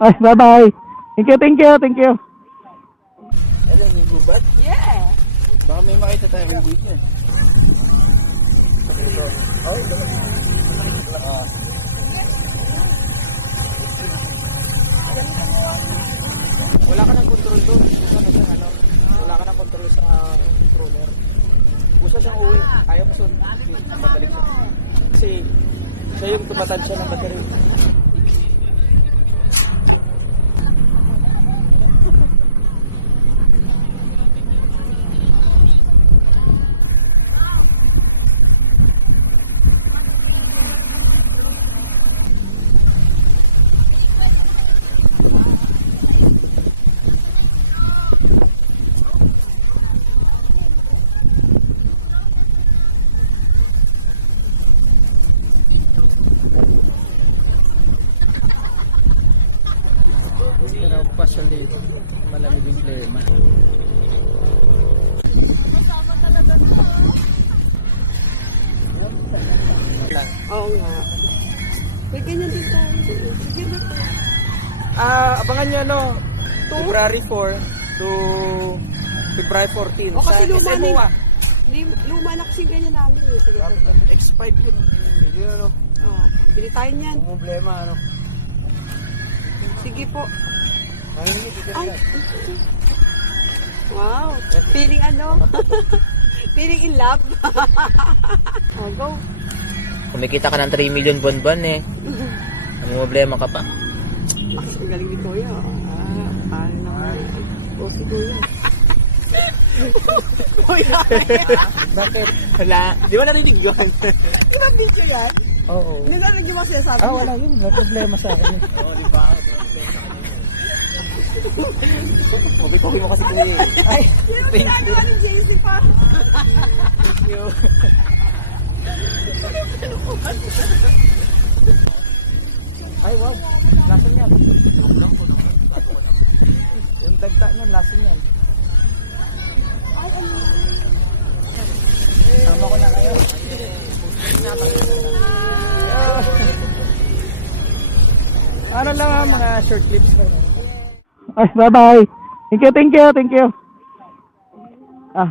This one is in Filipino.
Ay, bye-bye. Thank you, thank you, thank you. Alam yung gubat? Yeah. Baka may makita tayong video. Oh, ito. Wala ka ng control doon. Wala ka ng control sa controller. Gusto siyang uwi. Ayaw mo sun. Mabalik siya. Kasi siya yung tumatad siya ng battery. Pasyal dito. Malamig yung klima. Oo nga. May ganyan din tayo. Sige na to. Abangan nyo February 4 to February 14 O, kasi sa luma na SMOA. Luma na kasing ganyan namin. Sige to. Expired yun. Yun Oo. Bili tayo niyan. problema Sige po. Ay, hindi dito Ay. Wow. Feeling Feeling in love. Oh, go. Kumikita ka ng 3 million buwan-buwan eh. May problema ka pa. Ang galing ni Kuya. Paano naman. O si Kuya. Kuya. Bakit? Wala. Di ba narinig yun? Di ba video yan? Oo. Narinig mo siya sabi Wala yun. May problema sa akin. Oo, di ba? Kopi-kopi mo kasi kuya. Ay, thank you. Ano JC pa? Thank you. Ay, wow. Lasan yan. Yung dagta niyan, lasan yan. Tama ko na kayo. Ano lang mga short clips lang. Ay, bye-bye. Thank you, thank you, thank you. Ah.